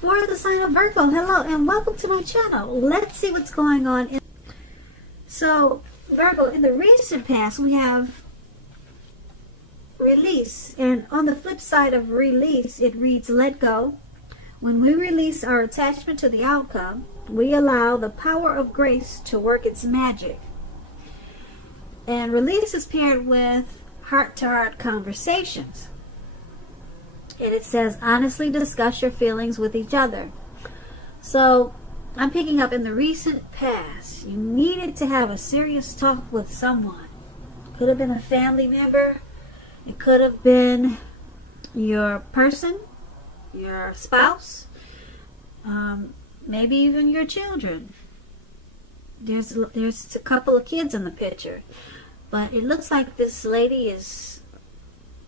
for the sign of Virgo. Hello and welcome to my channel. Let's see what's going on. So Virgo, in the recent past we have release, and on the flip side of release it reads let go. When we release our attachment to the outcome, we allow the power of grace to work its magic. And release is paired with heart-to-heart conversations. And it says, honestly discuss your feelings with each other. So, I'm picking up in the recent past, you needed to have a serious talk with someone. Could have been a family member. It could have been your person, your spouse, maybe even your children. There's a couple of kids in the picture. But it looks like this lady is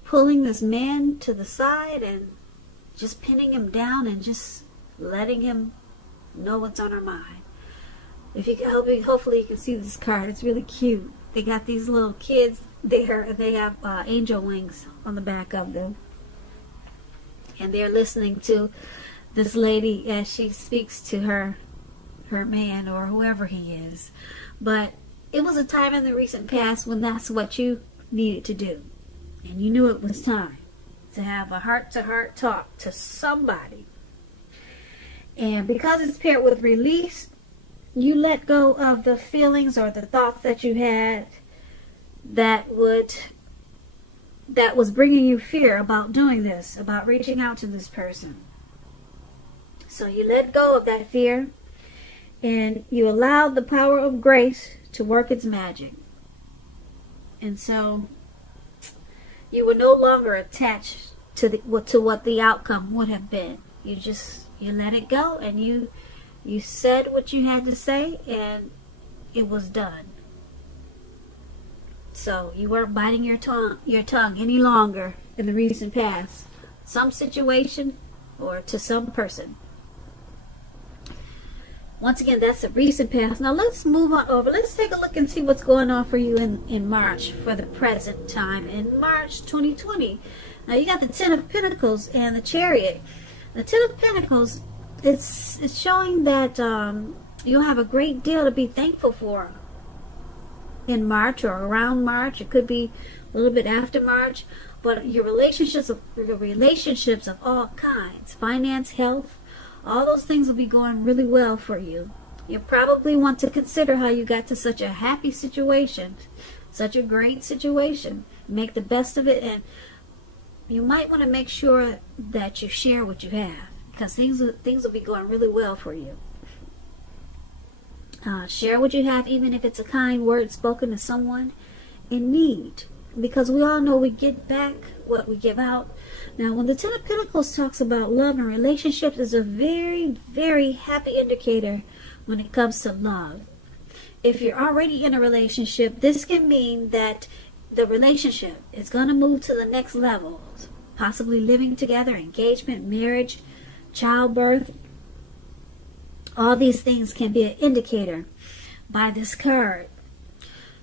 pulling this man to the side and just pinning him down and just letting him know what's on her mind. If you can, hopefully you can see this card. It's really cute. They got these little kids there. They have angel wings on the back of them. And they're listening to this lady as she speaks to her man or whoever he is. But it was a time in the recent past when that's what you needed to do. And you knew it was time to have a heart-to-heart talk to somebody. And because it's paired with release, you let go of the feelings or the thoughts that you had that was bringing you fear about doing this, about reaching out to this person. So you let go of that fear and you allowed the power of grace to work its magic. And so you were no longer attached to what the outcome would have been. You let it go, and you said what you had to say, and it was done. So you weren't biting your tongue any longer in the recent past, some situation or to some person. Once again, that's the recent past. Now let's move on over. Let's take a look and see what's going on for you in March, for the present time, in March 2020. Now you got the Ten of Pentacles and the Chariot. The Ten of Pentacles, it's showing that you'll have a great deal to be thankful for in March or around March. It could be a little bit after March. But your relationships of all kinds, finance, health, all those things will be going really well for you. You probably want to consider how you got to such a happy situation, such a great situation. Make the best of it, and you might want to make sure that you share what you have, because things will be going really well for you. Share what you have, even if it's a kind word spoken to someone in need, because we all know we get back what we give out. Now, when the Ten of Pentacles talks about love and relationships, is a very, very happy indicator when it comes to love. If you're already in a relationship, this can mean that the relationship is going to move to the next level, possibly living together, engagement, marriage, childbirth. All these things can be an indicator by this card.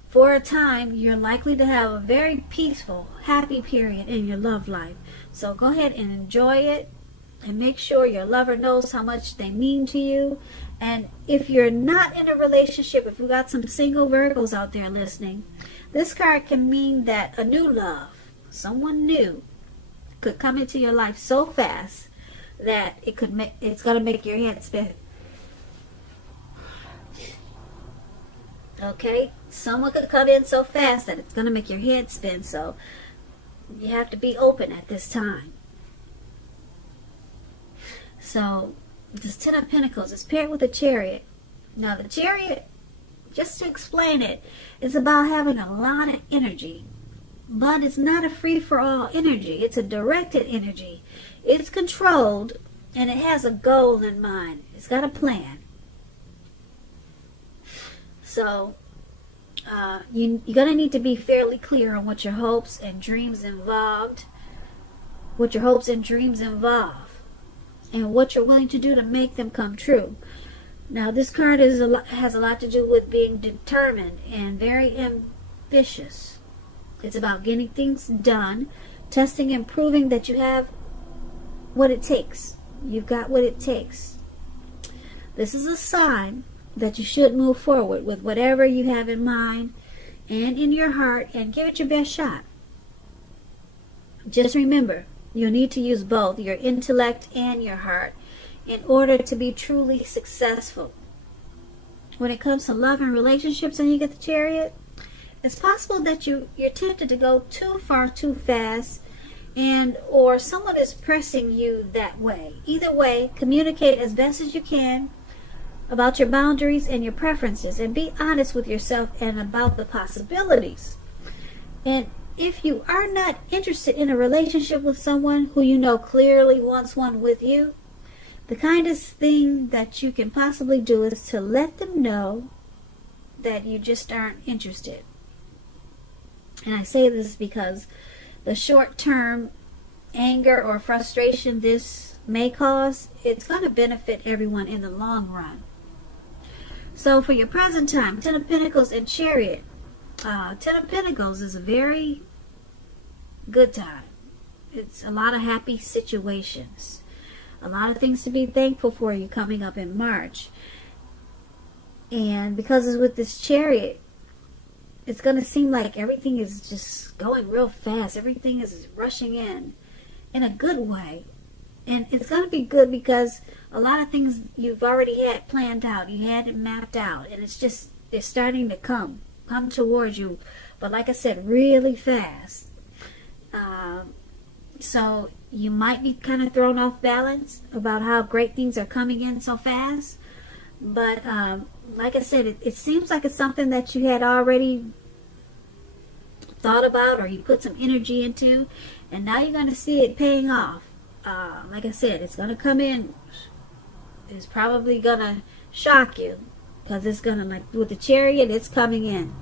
For a time, you're likely to have a very peaceful, happy period in your love life. So go ahead and enjoy it, and make sure your lover knows how much they mean to you. And if you're not in a relationship, if you got some single Virgos out there listening, this card can mean that a new love, someone new, could come into your life so fast that it's going to make your head spin. Okay, someone could come in so fast that it's going to make your head spin. So you have to be open at this time. So this Ten of Pentacles is paired with a Chariot. Now the Chariot, just to explain it, is about having a lot of energy. But it's not a free-for-all energy. It's a directed energy. It's controlled, and it has a goal in mind. It's got a plan. So you're going to need to be fairly clear on what your hopes and dreams involve, and what you're willing to do to make them come true. Now, this card has a lot to do with being determined and very ambitious. It's about getting things done, testing and proving that you have what it takes You've got what it takes. This is a sign that you should move forward with whatever you have in mind and in your heart, and give it your best shot. Just remember, you'll need to use both your intellect and your heart in order to be truly successful. When it comes to love and relationships and you get the Chariot, it's possible that you're tempted to go too far too fast, or someone is pressing you that way. Either way, communicate as best as you can about your boundaries and your preferences, and be honest with yourself and about the possibilities. And if you are not interested in a relationship with someone who you know clearly wants one with you, the kindest thing that you can possibly do is to let them know that you just aren't interested. And I say this because the short-term anger or frustration this may cause, it's going to benefit everyone in the long run. So for your present time, Ten of Pentacles and Chariot. Ten of Pentacles is a very good time. It's a lot of happy situations. A lot of things to be thankful for you coming up in March. And because it's with this Chariot, it's going to seem like everything is just going real fast. Everything is rushing in a good way. And it's going to be good because a lot of things you've already had planned out. You had it mapped out. And they're starting to come towards you. But like I said, really fast. So you might be kind of thrown off balance about how great things are coming in so fast. But like I said, it seems like it's something that you had already thought about or you put some energy into. And now you're going to see it paying off. Like I said, it's going to come in. It's probably going to shock you. Because it's going to, like with the Chariot, it's coming in.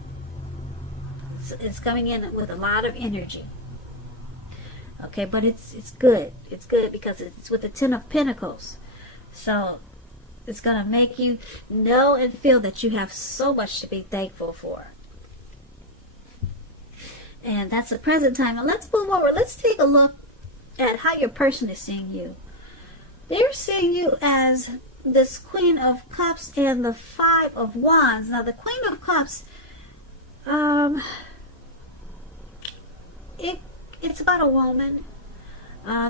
It's coming in with a lot of energy. Okay, but it's good. It's good because it's with the Ten of Pentacles. So it's going to make you know and feel that you have so much to be thankful for. And that's the present time. Now let's move over. Let's take a look at how your person is seeing you. They're seeing you as this Queen of Cups and the Five of Wands. Now the Queen of Cups, it's about a woman.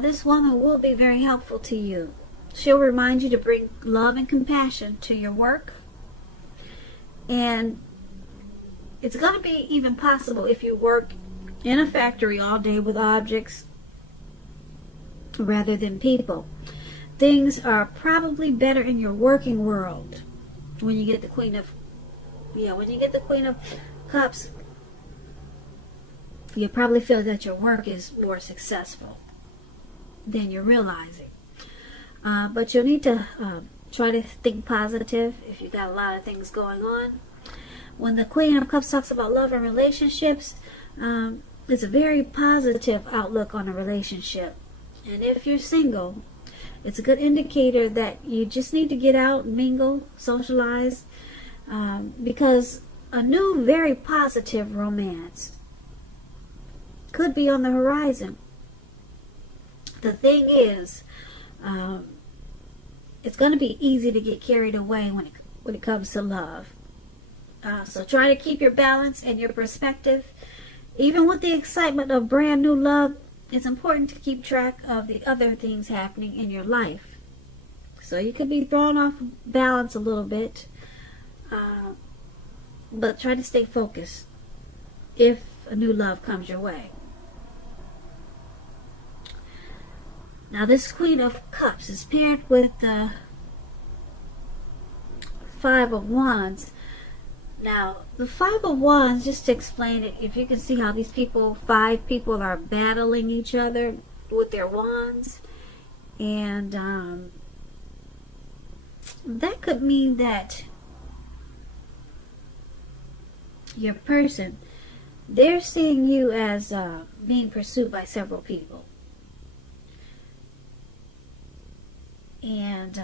This woman will be very helpful to you. She'll remind you to bring love and compassion to your work. And it's going to be even possible if you work in a factory all day with objects rather than people. Things are probably better in your working world when you get the Queen of Cups. You probably feel that your work is more successful than you're realizing. But you'll need to try to think positive if you got a lot of things going on. When the Queen of Cups talks about love and relationships, it's a very positive outlook on a relationship. And if you're single, it's a good indicator that you just need to get out, mingle, socialize, because a new, very positive romance could be on the horizon. The thing is, it's going to be easy to get carried away when it comes to love. So try to keep your balance and your perspective. Even with the excitement of brand new love, it's important to keep track of the other things happening in your life. So you could be thrown off balance a little bit, but try to stay focused if a new love comes your way. Now this Queen of Cups is paired with the Five of Wands. Now, the Five of Wands, just to explain it, if you can see how these five people are battling each other with their wands. And that could mean that your person, they're seeing you as being pursued by several people. And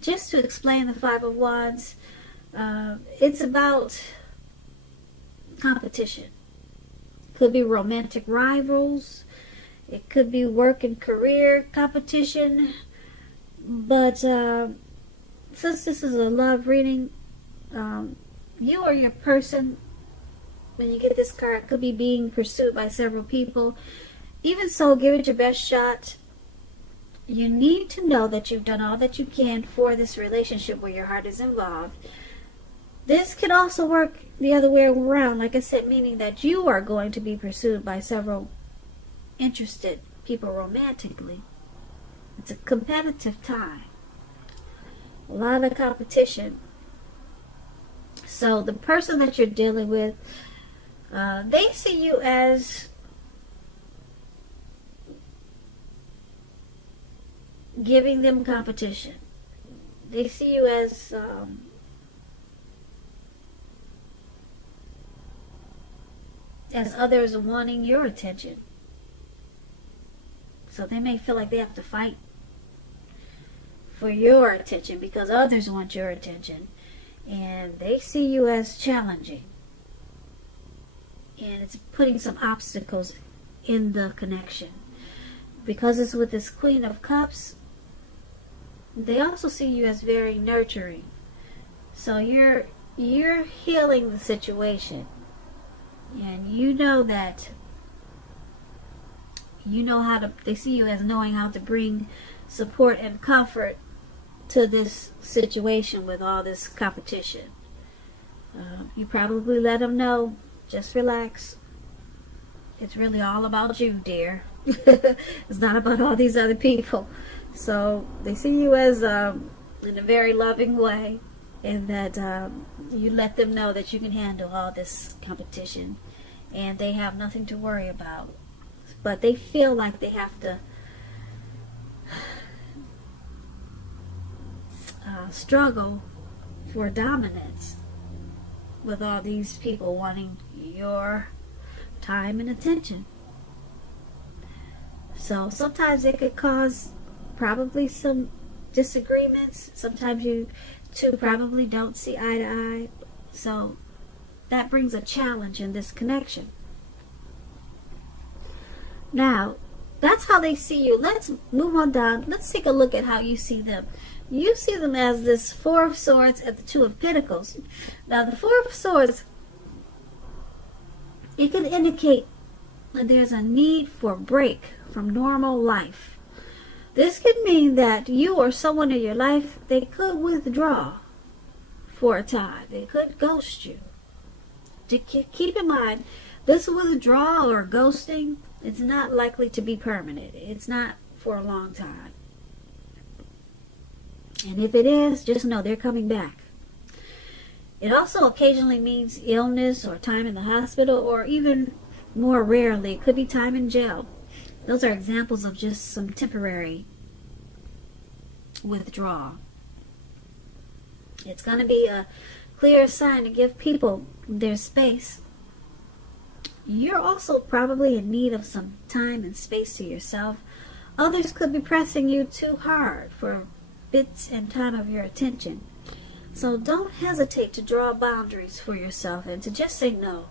just to explain the Five of Wands, it's about competition. Could be romantic rivals. It could be work and career competition. But since this is a love reading, you or your person, when you get this card, could be being pursued by several people. Even so, give it your best shot. You need to know that you've done all that you can for this relationship where your heart is involved. This can also work the other way around, like I said, meaning that you are going to be pursued by several interested people romantically. It's a competitive time. A lot of competition. So the person that you're dealing with, they see you as giving them competition. They see you as others wanting your attention. So they may feel like they have to fight for your attention because others want your attention. And they see you as challenging. And it's putting some obstacles in the connection. Because it's with this Queen of Cups, they also see you as very nurturing. So you're healing the situation. And you know that they see you as knowing how to bring support and comfort to this situation with all this competition. You probably let them know, just relax. It's really all about you, dear. It's not about all these other people. So they see you as in a very loving way, and that you let them know that you can handle all this competition and they have nothing to worry about. But they feel like they have to struggle for dominance with all these people wanting your time and attention. So sometimes it could cause probably some disagreements. Sometimes you two probably don't see eye to eye. So that brings a challenge in this connection. Now, that's how they see you. Let's move on down. Let's take a look at how you see them. You see them as this Four of Swords and the Two of Pentacles. Now, the Four of Swords, it can indicate that there's a need for a break from normal life. This could mean that you or someone in your life, they could withdraw for a time. They could ghost you. Keep in mind, this withdrawal or ghosting, it's not likely to be permanent. It's not for a long time. And if it is, just know they're coming back. It also occasionally means illness or time in the hospital, or even more rarely, it could be time in jail. Those are examples of just some temporary withdrawal. It's going to be a clear sign to give people their space. You're also probably in need of some time and space to yourself. Others could be pressing you too hard for bits and time of your attention. So don't hesitate to draw boundaries for yourself and to just say no.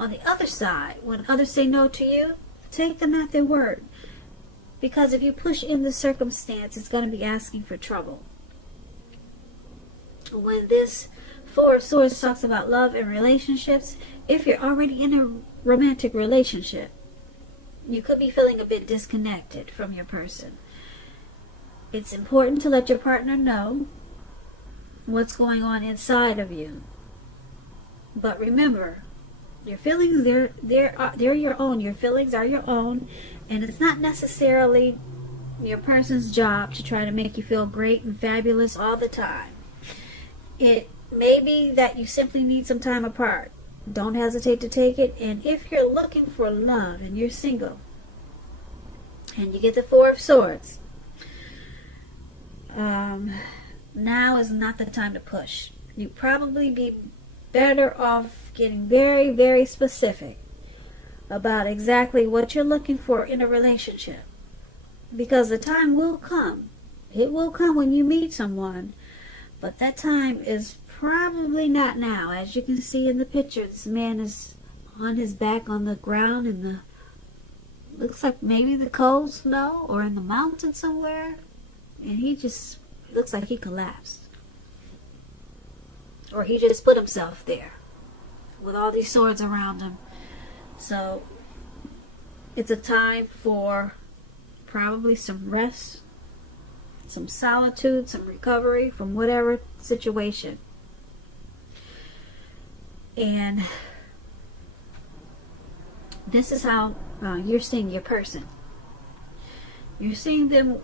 On the other side, when others say no to you, take them at their word. Because if you push in the circumstance, it's going to be asking for trouble. When this Four of Swords talks about love and relationships, if you're already in a romantic relationship, you could be feeling a bit disconnected from your person. It's important to let your partner know what's going on inside of you. But remember, your feelings, they're your own. Your feelings are your own, and it's not necessarily your person's job to try to make you feel great and fabulous all the time. It may be that you simply need some time apart. Don't hesitate to take it. And if you're looking for love and you're single and you get the Four of Swords, now is not the time to push. You'd probably be better off getting very, very specific about exactly what you're looking for in a relationship. Because the time will come. It will come when you meet someone. But that time is probably not now. As you can see in the picture, this man is on his back on the ground in the, looks like maybe the cold snow or in the mountains somewhere. and he just looks like he collapsed. Or he just put himself there with all these swords around him. So it's a time for probably some rest, some solitude, some recovery from whatever situation. And this is how you're seeing your person. You're seeing them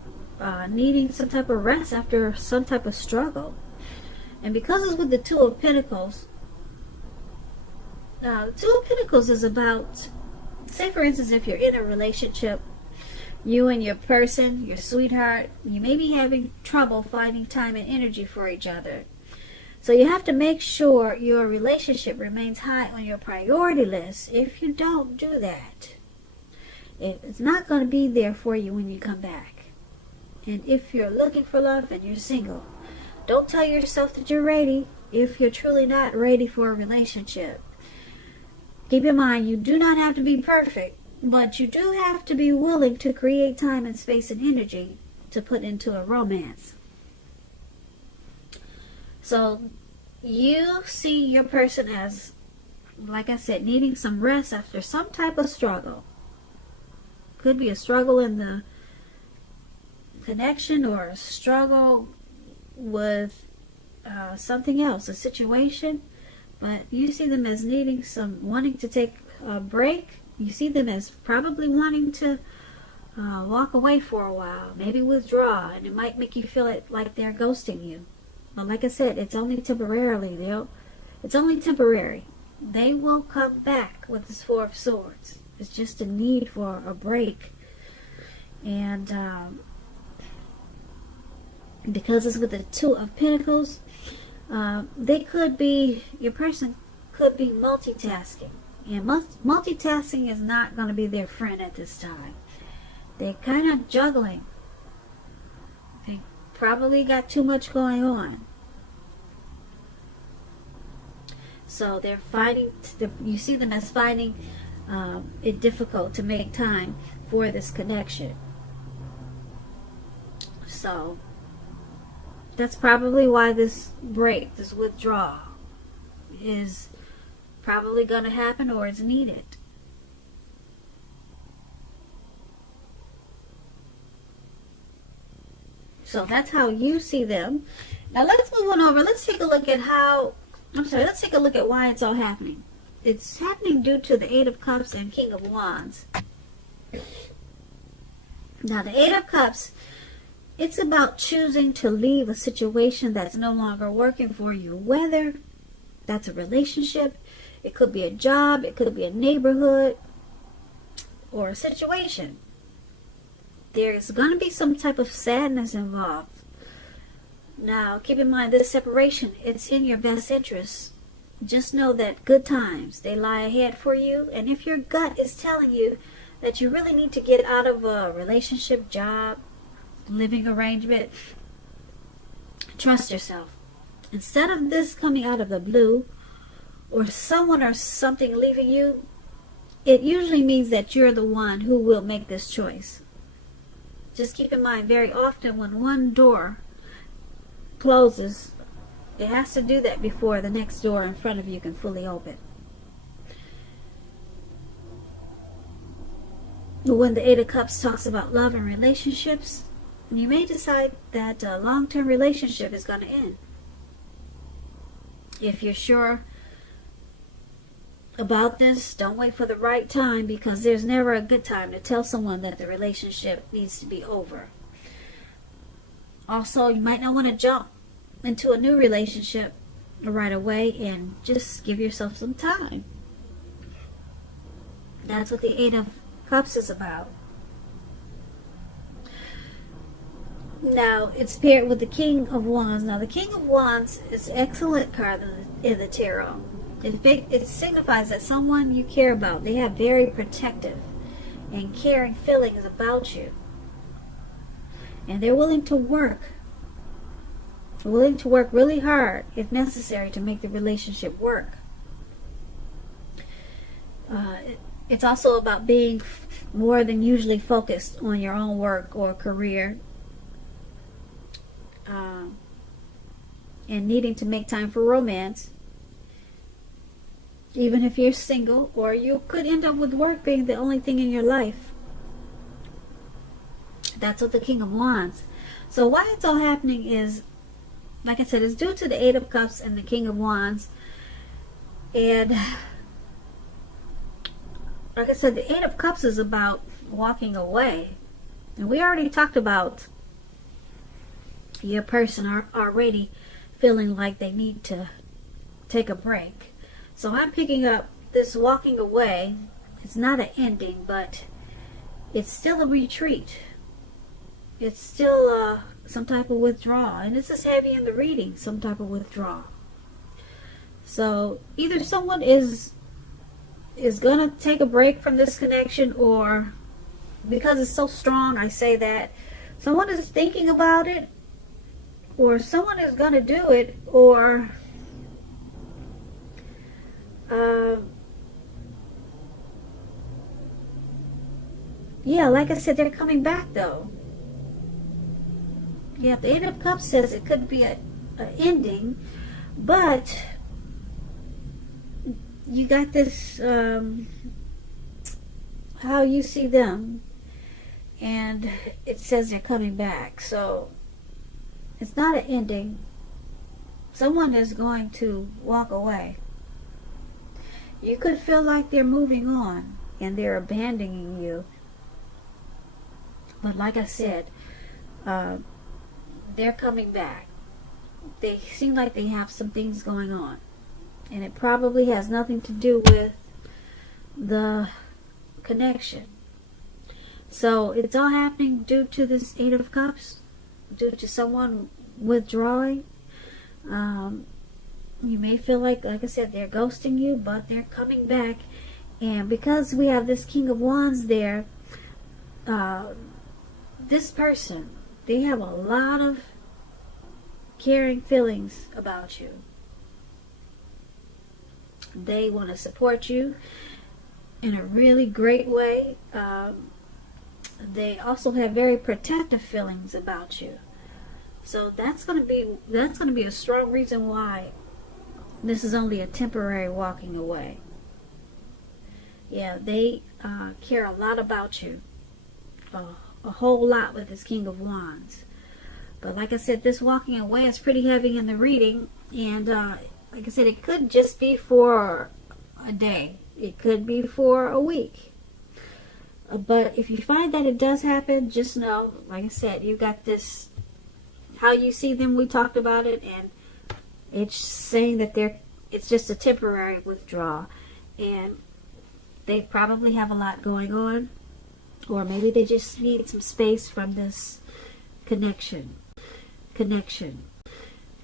needing some type of rest after some type of struggle. And because it's with the Two of Pentacles, the Two of Pentacles is about, say for instance, if you're in a relationship, you and your person, your sweetheart, you may be having trouble finding time and energy for each other. So you have to make sure your relationship remains high on your priority list. If you don't do that, it's not going to be there for you when you come back. And if you're looking for love and you're single, don't tell yourself that you're ready if you're truly not ready for a relationship. Keep in mind, you do not have to be perfect, but you do have to be willing to create time and space and energy to put into a romance. So you see your person as, like I said, needing some rest after some type of struggle. Could be a struggle in the connection or a struggle with something else, a situation. But you see them as needing wanting to take a break. You see them as probably wanting to walk away for a while, maybe withdraw, and it might make you feel like they're ghosting you. But like I said, it's only temporarily. It's only temporary. They will come back with this Four of Swords. It's just a need for a break. And because it's with the Two of Pentacles, your person could be multitasking. And multitasking is not going to be their friend at this time. They're kind of juggling. They probably got too much going on. So they're you see them as finding it difficult to make time for this connection. So that's probably why this break, this withdrawal, is probably going to happen or is needed. So that's how you see them. Now let's move on over. Let's take a look at let's take a look at why it's all happening. It's happening due to the Eight of Cups and King of Wands. Now the Eight of Cups, it's about choosing to leave a situation that's no longer working for you. Whether that's a relationship, it could be a job, it could be a neighborhood, or a situation. There's going to be some type of sadness involved. Now, keep in mind, this separation, it's in your best interest. Just know that good times, they lie ahead for you. And if your gut is telling you that you really need to get out of a relationship, job, living arrangement, trust yourself. Instead of this coming out of the blue, or someone or something leaving you, it usually means that you're the one who will make this choice. Just keep in mind, very often when one door closes, it has to do that before the next door in front of you can fully open. When the Eight of Cups talks about love and relationships, you may decide that a long-term relationship is going to end. If you're sure about this, don't wait for the right time, because there's never a good time to tell someone that the relationship needs to be over. Also, you might not want to jump into a new relationship right away, and just give yourself some time. That's what the Eight of Cups is about. Now, it's paired with the King of Wands. Now, the King of Wands is an excellent card in the tarot. It signifies that someone you care about, they have very protective and caring feelings about you. And they're willing to work really hard if necessary to make the relationship work. It's also about being more than usually focused on your own work or career. and needing to make time for romance, even if you're single, or you could end up with work being the only thing in your life. That's what the King of Wands. So why it's all happening is, like I said, it's due to the Eight of Cups and the King of Wands. And like I said, the Eight of Cups is about walking away. And we already talked about your person are already feeling like they need to take a break. So I'm picking up this walking away. It's not an ending, but it's still a retreat. It's still some type of withdrawal. And this is heavy in the reading, some type of withdrawal. So either someone is going to take a break from this connection, or because it's so strong, I say that someone is thinking about it, or someone is going to do it, or yeah, like I said, they're coming back though. Yeah, the Eight of Cups says it could be an ending, but you got this, how you see them, and it says they're coming back. So it's not an ending. Someone is going to walk away. You could feel like they're moving on and they're abandoning you. But like I said, they're coming back. They seem like they have some things going on. And it probably has nothing to do with the connection. So it's all happening due to this Eight of Cups, due to someone withdrawing. You may feel like I said, they're ghosting you, but they're coming back. And because we have this King of Wands there, this person, they have a lot of caring feelings about you. They want to support you in a really great way. They also have very protective feelings about you. So that's going to be a strong reason why this is only a temporary walking away. Yeah, they care a lot about you. A whole lot with this King of Wands. But like I said, this walking away is pretty heavy in the reading. And like I said, it could just be for a day. It could be for a week. But if you find that it does happen, just know, like I said, you got this, how you see them, we talked about it, and it's saying that it's just a temporary withdrawal. And they probably have a lot going on. Or maybe they just need some space from this connection.